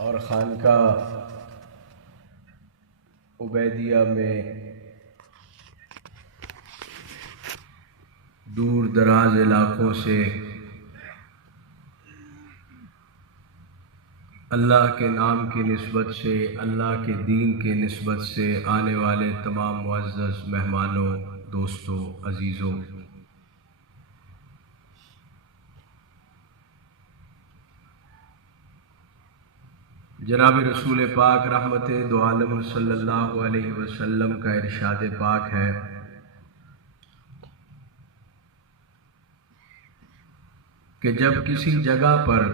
اور خانقاہ عبیدیہ میں دور دراز علاقوں سے اللہ کے نام کی نسبت سے، اللہ کے دین کے نسبت سے آنے والے تمام معزز مہمانوں، دوستوں، عزیزوں، جناب رسول پاک رحمت دو عالم صلی اللہ علیہ وسلم کا ارشاد پاک ہے کہ جب کسی جگہ پر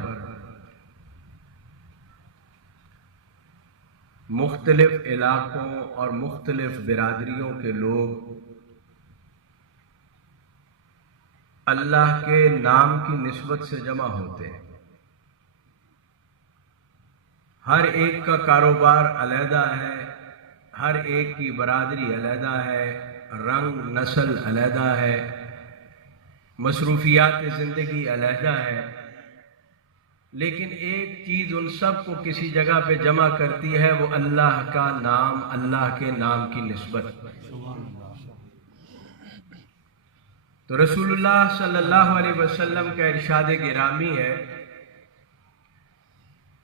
مختلف علاقوں اور مختلف برادریوں کے لوگ اللہ کے نام کی نسبت سے جمع ہوتے ہیں، ہر ایک کا کاروبار علیحدہ ہے، ہر ایک کی برادری علیحدہ ہے، رنگ نسل علیحدہ ہے، مصروفیات زندگی علیحدہ ہے، لیکن ایک چیز ان سب کو کسی جگہ پہ جمع کرتی ہے، وہ اللہ کا نام، اللہ کے نام کی نسبت۔ تو رسول اللہ صلی اللہ علیہ وسلم کا ارشاد گرامی ہے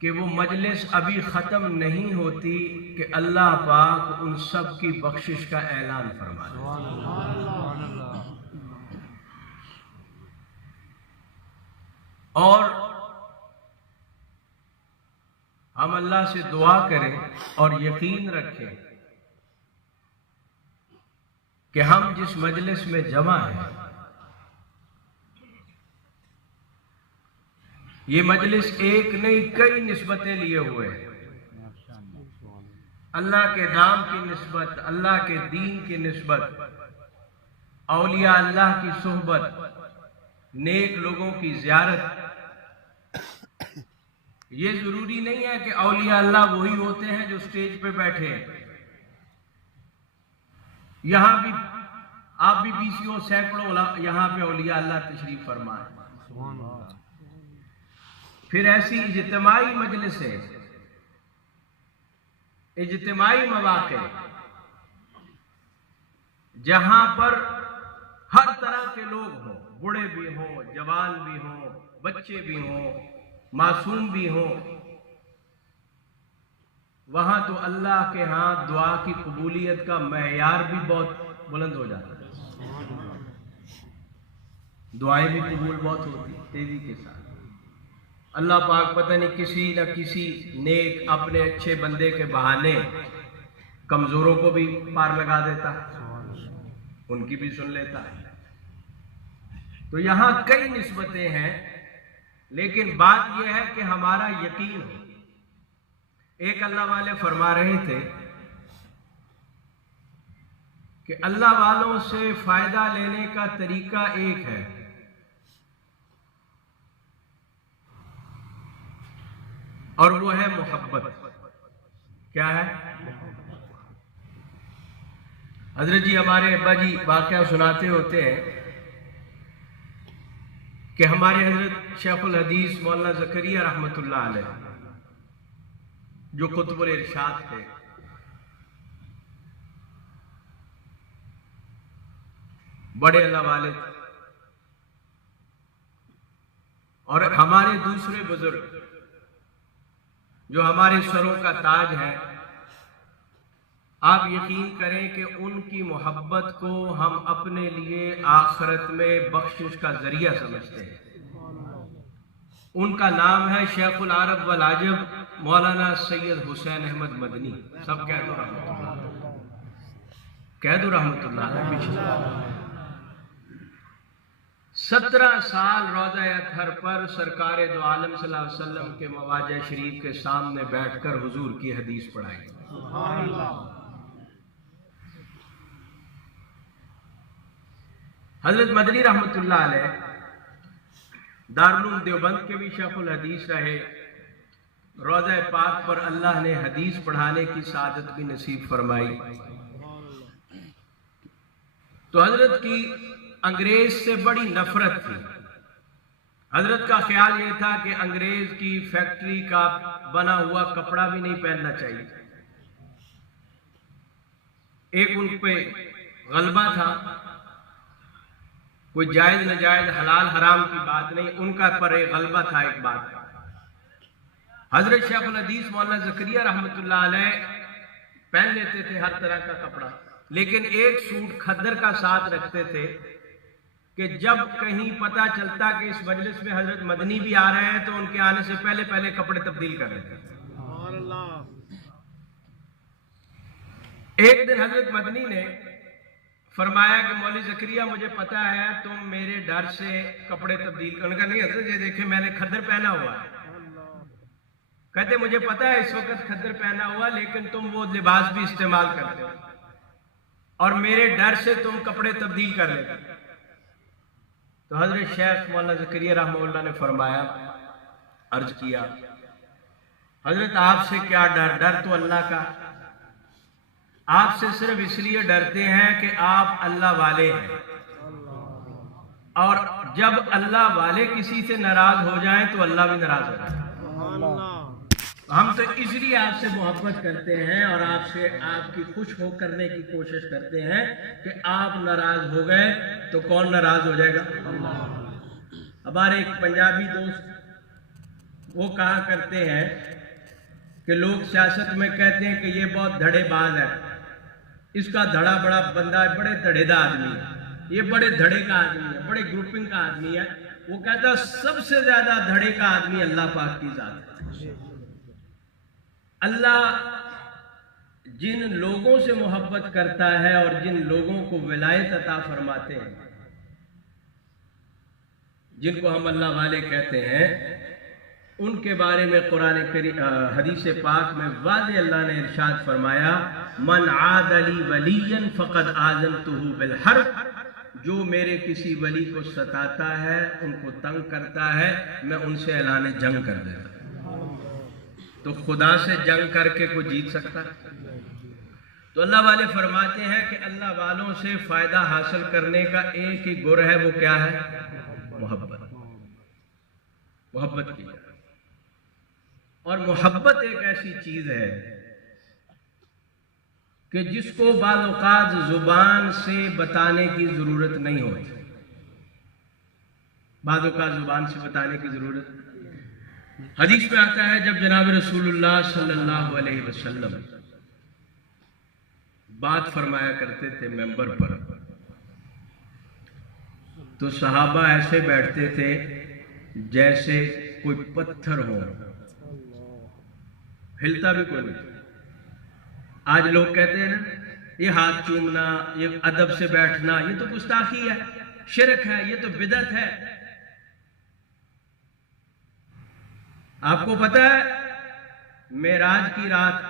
کہ وہ مجلس ابھی ختم نہیں ہوتی کہ اللہ پاک ان سب کی بخشش کا اعلان فرمائے۔ اور ہم اللہ سے دعا کریں اور یقین رکھیں کہ ہم جس مجلس میں جمع ہیں، یہ مجلس ایک نہیں کئی نسبتیں لیے ہوئے ہیں، اللہ کے نام کی نسبت، اللہ کے دین کی نسبت، اولیاء اللہ کی صحبت، نیک لوگوں کی زیارت۔ یہ ضروری نہیں ہے کہ اولیاء اللہ وہی ہوتے ہیں جو سٹیج پہ بیٹھے ہیں، یہاں بھی آپ بھی بیسیوں سینکڑوں یہاں پہ اولیاء اللہ تشریف فرمائے۔ پھر ایسی اجتماعی مجلسیں، اجتماعی مواقع جہاں پر ہر طرح کے لوگ ہوں، بوڑھے بھی ہوں، جوان بھی ہوں، بچے بھی ہوں، معصوم بھی ہوں، وہاں تو اللہ کے ہاں دعا کی قبولیت کا معیار بھی بہت بلند ہو جاتا ہے، دعائیں بھی قبول بہت ہوتی تیزی کے ساتھ۔ اللہ پاک پتہ نہیں کسی نہ کسی نیک اپنے اچھے بندے کے بہانے کمزوروں کو بھی پار لگا دیتا ہے، ان کی بھی سن لیتا ہے۔ تو یہاں کئی نسبتیں ہیں، لیکن بات یہ ہے کہ ہمارا یقین ہو۔ ایک اللہ والے فرما رہے تھے کہ اللہ والوں سے فائدہ لینے کا طریقہ ایک ہے، اور وہ ہے محبت۔ کیا ہے؟ حضرت جی ہمارے ابا جی واقعہ سناتے ہوتے ہیں کہ ہمارے حضرت شیخ الحدیث مولانا زکریا رحمت اللہ علیہ جو قطب الارشاد تھے، بڑے اللہ والے تھے، اور ہمارے دوسرے بزرگ جو ہمارے سروں کا تاج ہے، آپ یقین کریں کہ ان کی محبت کو ہم اپنے لیے آخرت میں بخشش کا ذریعہ سمجھتے ہیں۔ ان کا نام ہے شیخ العرب والعجم مولانا سید حسین احمد مدنی۔ سب کہہ دو رحمت اللہ، کہہ دو رحمت اللہ۔ 17 سال روضہ اطہر پر سرکار دو عالم صلی اللہ علیہ وسلم کے مواجہ شریف کے سامنے بیٹھ کر حضور کی حدیث پڑھائی۔ حضرت مدنی رحمت اللہ علیہ دارالعلوم دیوبند کے بھی شیخ الحدیث رہے، روضہ پاک پر اللہ نے حدیث پڑھانے کی سعادت بھی نصیب فرمائی۔ تو حضرت کی انگریز سے بڑی نفرت تھی، حضرت کا خیال یہ تھا کہ انگریز کی فیکٹری کا بنا ہوا کپڑا بھی نہیں پہننا چاہیے. ایک ان پہ غلبہ تھا، کوئی جائز ناجائز حلال حرام کی بات نہیں، ان کا پر ایک غلبہ تھا ایک بات کا. حضرت شیخ الحدیث مولانا زکریہ رحمۃ اللہ علیہ پہن لیتے تھے ہر طرح کا کپڑا، لیکن ایک سوٹ کھدر کا ساتھ رکھتے تھے کہ جب کہیں پتہ چلتا کہ اس مجلس میں حضرت مدنی بھی آ رہے ہیں تو ان کے آنے سے پہلے پہلے کپڑے تبدیل کر لیتے تھے. ایک دن حضرت مدنی نے فرمایا کہ مولوی زکریہ مجھے پتا ہے تم میرے ڈر سے کپڑے تبدیل کرنے کا. نہیں حضرت یہ دیکھیں میں نے کھدر پہنا ہوا ہے. کہتے مجھے پتا ہے اس وقت کھدر پہنا ہوا لیکن تم وہ لباس بھی استعمال کرتے ہو اور میرے ڈر سے تم کپڑے تبدیل کر لیتے. تو حضرت شیخ مولانا زکریہ رحمہ اللہ نے فرمایا، عرض کیا حضرت آپ سے کیا ڈر، ڈر تو اللہ کا. آپ سے صرف اس لیے ڈرتے ہیں کہ آپ اللہ والے ہیں، اور جب اللہ والے کسی سے ناراض ہو جائیں تو اللہ بھی ناراض ہو جائے. ہم تو اس لیے آپ سے محبت کرتے ہیں اور آپ سے آپ کی خوش ہو کرنے کی کوشش کرتے ہیں کہ آپ ناراض ہو گئے تو کون ناراض ہو جائے گا؟ ہمارے ایک پنجابی دوست وہ کہا کرتے ہیں کہ لوگ سیاست میں کہتے ہیں کہ یہ بہت دھڑے باز ہے، اس کا دھڑا بڑا بندہ ہے، بڑے دھڑے دا آدمی ہے، یہ بڑے دھڑے کا آدمی ہے، بڑے گروپنگ کا آدمی ہے. وہ کہتا ہے سب سے زیادہ دھڑے کا آدمی اللہ پاک کی ذات ہے. اللہ جن لوگوں سے محبت کرتا ہے اور جن لوگوں کو ولایت عطا فرماتے ہیں، جن کو ہم اللہ والے کہتے ہیں، ان کے بارے میں قرآن کریم حدیث پاک میں واضح اللہ نے ارشاد فرمایا، من عاد لی ولیا فقد آذنتہ بالحرب، جو میرے کسی ولی کو ستاتا ہے، ان کو تنگ کرتا ہے، میں ان سے اعلان جنگ کر دیتا. تو خدا سے جنگ کر کے کوئی جیت سکتا ہے؟ تو اللہ والے فرماتے ہیں کہ اللہ والوں سے فائدہ حاصل کرنے کا ایک ہی گر ہے، وہ کیا ہے؟ محبت. محبت کی جائے. اور محبت ایک ایسی چیز ہے کہ جس کو بعض اوقات زبان سے بتانے کی ضرورت نہیں ہوتی. بعض اوقات زبان سے بتانے کی ضرورت. حدیث میں آتا ہے جب جناب رسول اللہ صلی اللہ علیہ وسلم بات فرمایا کرتے تھے ممبر پر، تو صحابہ ایسے بیٹھتے تھے جیسے کوئی پتھر ہو، ہلتا بھی کوئی نہیں. آج لوگ کہتے ہیں نا یہ ہاتھ چومنا، یہ ادب سے بیٹھنا، یہ تو گستاخی ہے، شرک ہے، یہ تو بدعت ہے. آپ کو پتہ ہے معراج کی رات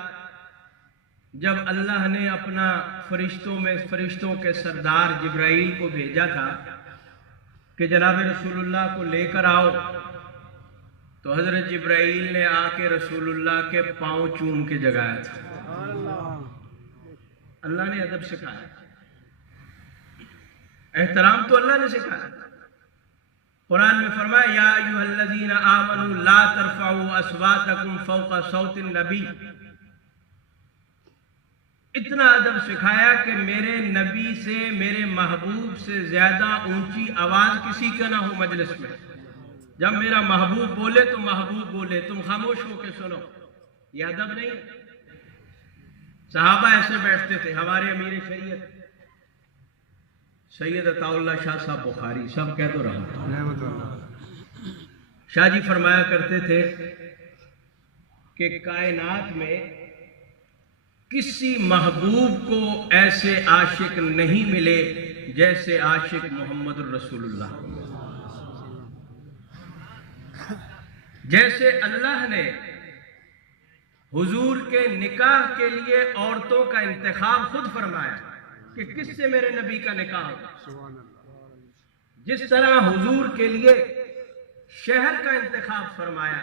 جب اللہ نے اپنا فرشتوں کے سردار جبرائیل کو بھیجا تھا کہ جناب رسول اللہ کو لے کر آؤ، تو حضرت جبرائیل نے آ کے رسول اللہ کے پاؤں چوم کے جگایا تھا. اللہ نے ادب سکھایا، احترام تو اللہ نے سکھایا. قرآن میں فرمایا یا ایھا الذین آمنوا لا ترفعوا اصواتکم فوق صوت النبی. اتنا ادب سکھایا کہ میرے نبی سے، میرے محبوب سے زیادہ اونچی آواز کسی کا نہ ہو مجلس میں. جب میرا محبوب بولے تو محبوب بولے، تم خاموش ہو کے سنو. یہ ادب نہیں. صحابہ ایسے بیٹھتے تھے. ہمارے امیر شریعت سید عطا اللہ شاہ صاحب بخاری، سب کہہ تو رہا، شاہ جی فرمایا کرتے تھے کہ کائنات میں کسی محبوب کو ایسے عاشق نہیں ملے جیسے عاشق محمد الرسول اللہ. جیسے اللہ نے حضور کے نکاح کے لیے عورتوں کا انتخاب خود فرمایا کہ کس سے میرے نبی کا نکاح ہوگا، جس طرح حضور کے لیے شہر کا انتخاب فرمایا،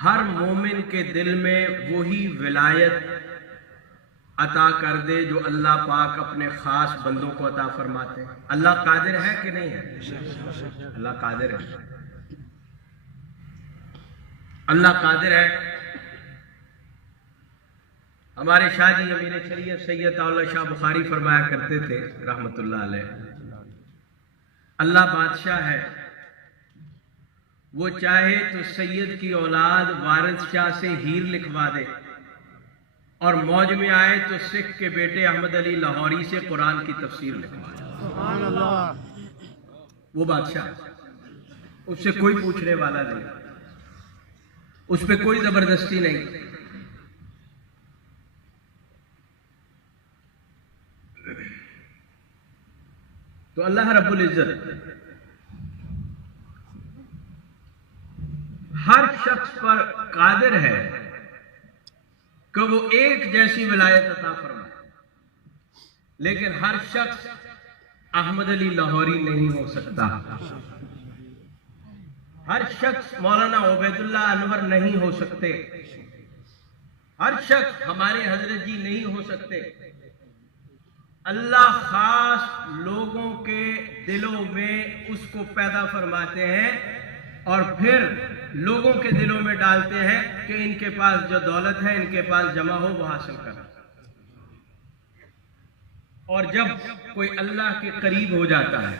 ہر مومن کے دل میں وہی ولایت عطا کر دے جو اللہ پاک اپنے خاص بندوں کو عطا فرماتے ہیں۔ اللہ قادر ہے کہ نہیں ہے؟ اللہ قادر ہے، اللہ قادر ہے۔ ہمارے شاہ جی امیر شریعت سید اللہ شاہ بخاری فرمایا کرتے تھے رحمت اللہ علیہ، اللہ بادشاہ ہے، وہ چاہے تو سید کی اولاد وارث شاہ سے ہیر لکھوا دے، اور موج میں آئے تو سکھ کے بیٹے احمد علی لاہوری سے قرآن کی تفسیر لکھوا دے۔ سبحان اللہ، وہ بادشاہ اس سے کوئی پوچھنے والا نہیں، اس پہ کوئی زبردستی نہیں۔ تو اللہ رب العزت ہر شخص پر قادر ہے کہ وہ ایک جیسی ولایت عطا فرمائے، لیکن ہر شخص احمد علی لاہوری نہیں ہو سکتا، ہر شخص مولانا عبید اللہ انور نہیں ہو سکتے، ہر شخص ہمارے حضرت جی نہیں ہو سکتے۔ اللہ خاص لوگوں کے دلوں میں اس کو پیدا فرماتے ہیں اور پھر لوگوں کے دلوں میں ڈالتے ہیں کہ ان کے پاس جو دولت ہے ان کے پاس جمع ہو وہ حاصل کریں، اور جب کوئی اللہ کے قریب ہو جاتا ہے،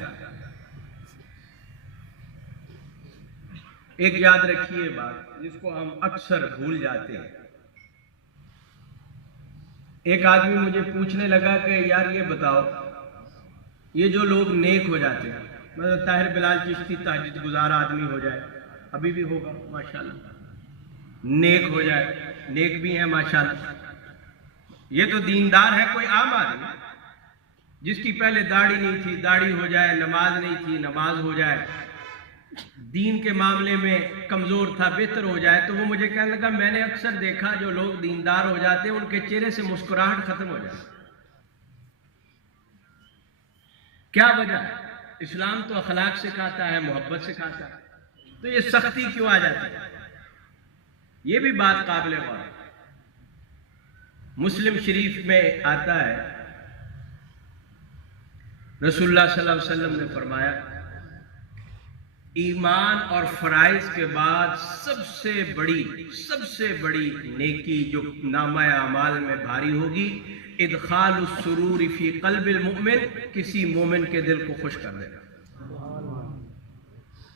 ایک یاد رکھیے بات جس کو ہم اکثر بھول جاتے ہیں۔ ایک آدمی مجھے پوچھنے لگا کہ یار یہ بتاؤ، یہ جو لوگ نیک ہو جاتے ہیں، مطلب طاہر بلال چشتی تہجد گزار آدمی ہو جائے، ابھی بھی ہوگا ماشاءاللہ، نیک ہو جائے، نیک بھی ہیں ماشاءاللہ، یہ تو دیندار ہے، کوئی عام آدمی جس کی پہلے داڑھی نہیں تھی داڑھی ہو جائے، نماز نہیں تھی نماز ہو جائے، دین کے معاملے میں کمزور تھا بہتر ہو جائے، تو وہ مجھے کہنے لگا میں نے اکثر دیکھا جو لوگ دیندار ہو جاتے ہیں ان کے چہرے سے مسکراہٹ ختم ہو جائے، کیا وجہ ہے؟ اسلام تو اخلاق سکھاتا ہے، محبت سکھاتا ہے، تو یہ سختی کیوں آ جاتی ہے؟ یہ بھی بات قابل غور ہے۔ مسلم شریف میں آتا ہے رسول اللہ صلی اللہ علیہ وسلم نے فرمایا ایمان اور فرائض کے بعد سب سے بڑی نیکی جو نامہ اعمال میں بھاری ہوگی ادخال السرور فی قلب المؤمن، کسی مومن کے دل کو خوش کر دے گا۔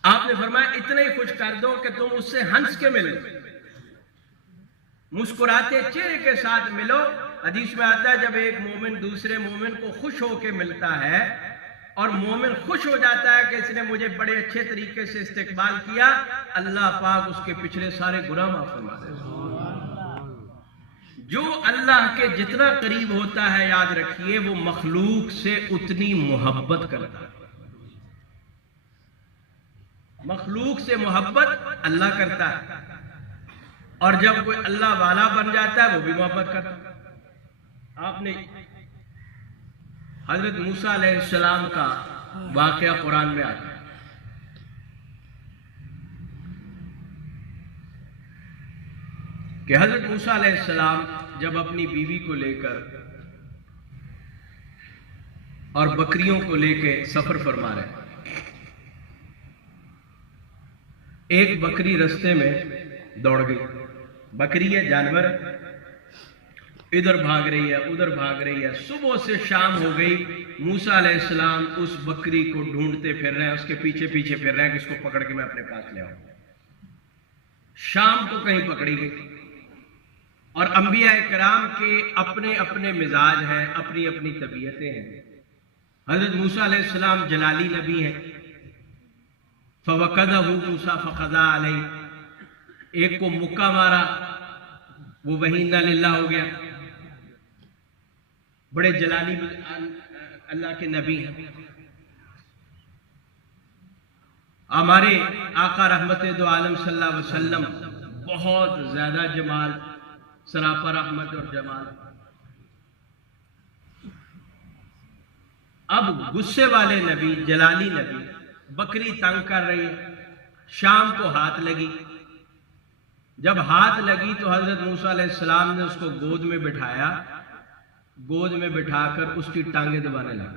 آپ نے فرمایا اتنا ہی خوش کر دو کہ تم اس سے ہنس کے ملو، مسکراتے چہرے کے ساتھ ملو۔ حدیث میں آتا ہے جب ایک مومن دوسرے مومن کو خوش ہو کے ملتا ہے اور مومن خوش ہو جاتا ہے کہ اس نے مجھے بڑے اچھے طریقے سے استقبال کیا، اللہ پاک اس کے پچھلے سارے گناہ معاف فرما دیتا ہے۔ جو اللہ کے جتنا قریب ہوتا ہے یاد رکھیے وہ مخلوق سے اتنی محبت کرتا ہے، مخلوق سے محبت اللہ کرتا ہے، اور جب کوئی اللہ والا بن جاتا ہے وہ بھی محبت کرتا ہے۔ آپ نے حضرت موسیٰ علیہ السلام کا واقعہ قرآن میں آتا ہے کہ حضرت موسیٰ علیہ السلام جب اپنی بیوی کو لے کر اور بکریوں کو لے کے سفر فرما رہے ہیں، ایک بکری رستے میں دوڑ گئی، بکری ہے جانور، ادھر بھاگ رہی ہے ادھر بھاگ رہی ہے، صبح سے شام ہو گئی، موسیٰ علیہ السلام اس بکری کو ڈھونڈتے پھر رہے ہیں، اس کے پیچھے پیچھے پھر رہے ہیں کہ اس کو پکڑ کے میں اپنے پاس لے آؤں۔ شام کو کہیں پکڑی گئی، اور انبیاء کرام کے اپنے اپنے مزاج ہیں، اپنی اپنی طبیعتیں ہیں۔ حضرت موسیٰ علیہ السلام جلالی نبی ہیں، فَوَقَدَهُ مُوسَىٰ فَقَضَىٰ عَلَيْهِ، ایک کو مکہ مارا، وہ وہی اِنَّا لِلَّهِ ہو گیا، بڑے جلالی اللہ کے نبی ہیں۔ ہمارے آقا رحمت دو عالم صلی اللہ علیہ وسلم بہت زیادہ جمال، سراپا رحمت اور جمال۔ اب غصے والے نبی، جلالی نبی، بکری تنگ کر رہی ہے، شام کو ہاتھ لگی، جب ہاتھ لگی تو حضرت موسیٰ علیہ السلام نے اس کو گود میں بٹھایا، گود میں بٹھا کر اس کی ٹانگیں دبانے لگا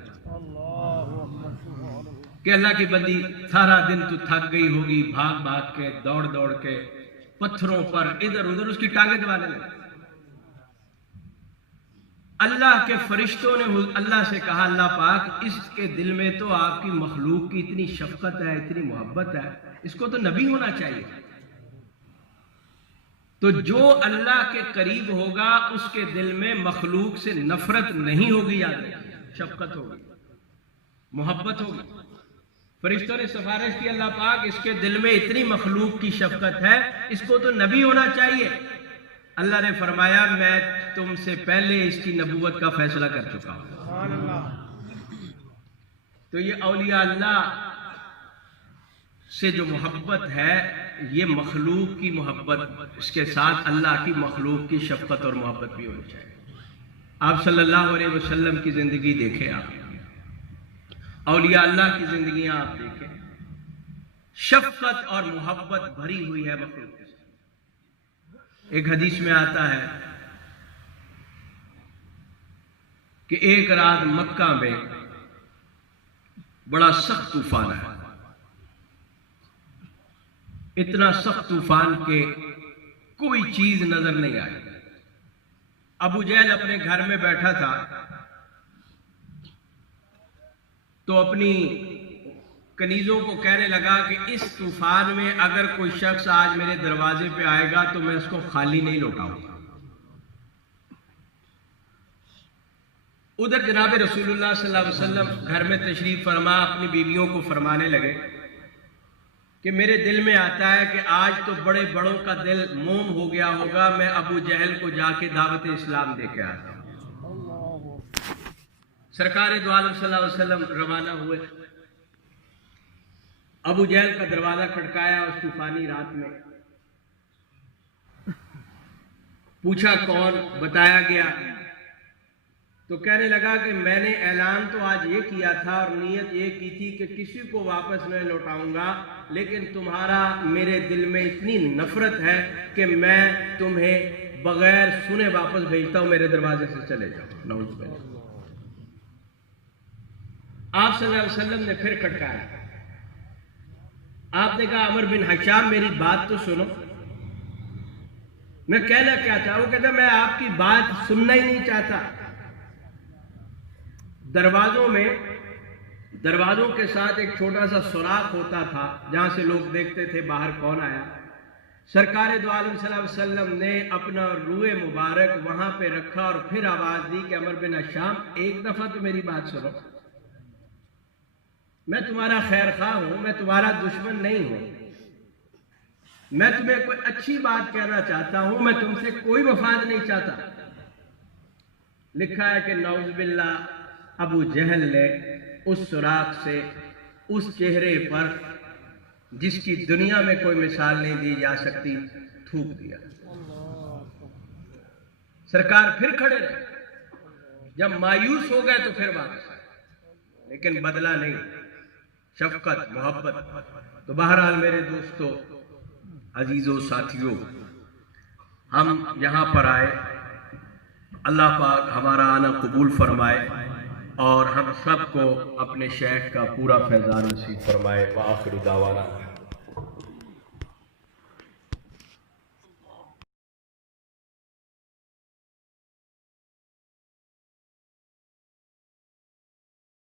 کہ اللہ کی بندی سارا دن تو تھک گئی ہوگی، بھاگ بھاگ کے دوڑ دوڑ کے پتھروں پر ادھر ادھر، اس کی ٹانگیں دبانے لگا۔ اللہ کے فرشتوں نے اللہ سے کہا، اللہ پاک اس کے دل میں تو آپ کی مخلوق کی اتنی شفقت ہے، اتنی محبت ہے، اس کو تو نبی ہونا چاہیے۔ تو جو اللہ کے قریب ہوگا اس کے دل میں مخلوق سے نفرت نہیں ہوگی، یاد رکھیے، شفقت ہوگی، محبت ہوگی۔ فرشتوں نے سفارش کی، اللہ پاک اس کے دل میں اتنی مخلوق کی شفقت ہے، اس کو تو نبی ہونا چاہیے۔ اللہ نے فرمایا، میں تم سے پہلے اس کی نبوت کا فیصلہ کر چکا ہوں۔ تو یہ اولیاء اللہ سے جو محبت ہے، یہ مخلوق کی محبت، اس کے ساتھ اللہ کی مخلوق کی شفقت اور محبت بھی ہونی چاہیے۔ آپ صلی اللہ علیہ وسلم کی زندگی دیکھیں، آپ اولیاء اللہ کی زندگیاں آپ دیکھیں، شفقت اور محبت بھری ہوئی ہے مخلوق کے ساتھ۔ ایک حدیث میں آتا ہے کہ ایک رات مکہ میں بڑا سخت طوفان ہے، اتنا سخت طوفان کہ کوئی چیز نظر نہیں آئی۔ ابو جہل اپنے گھر میں بیٹھا تھا تو اپنی کنیزوں کو کہنے لگا کہ اس طوفان میں اگر کوئی شخص آج میرے دروازے پہ آئے گا تو میں اس کو خالی نہیں لوٹاؤں گا۔ ادھر جناب رسول اللہ صلی اللہ علیہ وسلم گھر میں تشریف فرما اپنی بیویوں کو فرمانے لگے کہ میرے دل میں آتا ہے کہ آج تو بڑے بڑوں کا دل موم ہو گیا ہوگا، میں ابو جہل کو جا کے دعوت اسلام دے کے آتا ہوں۔ سرکار دو عالم صلی اللہ علیہ وسلم روانہ ہوئے، ابو جہل کا دروازہ کھٹکایا اس طوفانی رات میں، پوچھا کون، بتایا گیا تو کہنے لگا کہ میں نے اعلان تو آج یہ کیا تھا اور نیت یہ کی تھی کہ کسی کو واپس نہیں لوٹاؤں گا، لیکن تمہارا میرے دل میں اتنی نفرت ہے کہ میں تمہیں بغیر سنے واپس بھیجتا ہوں، میرے دروازے سے چلے جاؤ۔ نعوذ باللہ۔ آپ صلی اللہ علیہ وسلم نے پھر کھٹکایا، آپ نے کہا عمر بن حشام میری بات تو سنو، میں کہنا کیا چاہتا ہوں، وہ کہتا میں آپ کی بات سننا ہی نہیں چاہتا۔ دروازوں کے ساتھ ایک چھوٹا سا سوراخ ہوتا تھا جہاں سے لوگ دیکھتے تھے باہر کون آیا۔ سرکار دو عالم صلی اللہ علیہ وسلم نے اپنا روئے مبارک وہاں پہ رکھا اور پھر آواز دی کہ عمر بن حشام ایک دفعہ تو میری بات سنو، میں تمہارا خیر خواہ ہوں، میں تمہارا دشمن نہیں ہوں، میں تمہیں کوئی اچھی بات کہنا چاہتا ہوں، میں تم سے کوئی مفاد نہیں چاہتا۔ لکھا ہے کہ نعوذ باللہ ابو جہل نے اس سوراخ سے اس چہرے پر جس کی دنیا میں کوئی مثال نہیں دی جا سکتی تھوک دیا۔ سرکار پھر کھڑے رہے، جب مایوس ہو گئے تو پھر واپس آئے، لیکن بدلہ نہیں، شفقت، محبت۔ تو بہرحال میرے دوستو، عزیزو، ساتھیو، ہم یہاں پر آئے، اللہ پاک ہمارا آنا قبول فرمائے اور ہم سب کو اپنے شیخ کا پورا فیضان نصیب فرمائے۔ وآخر دعوانا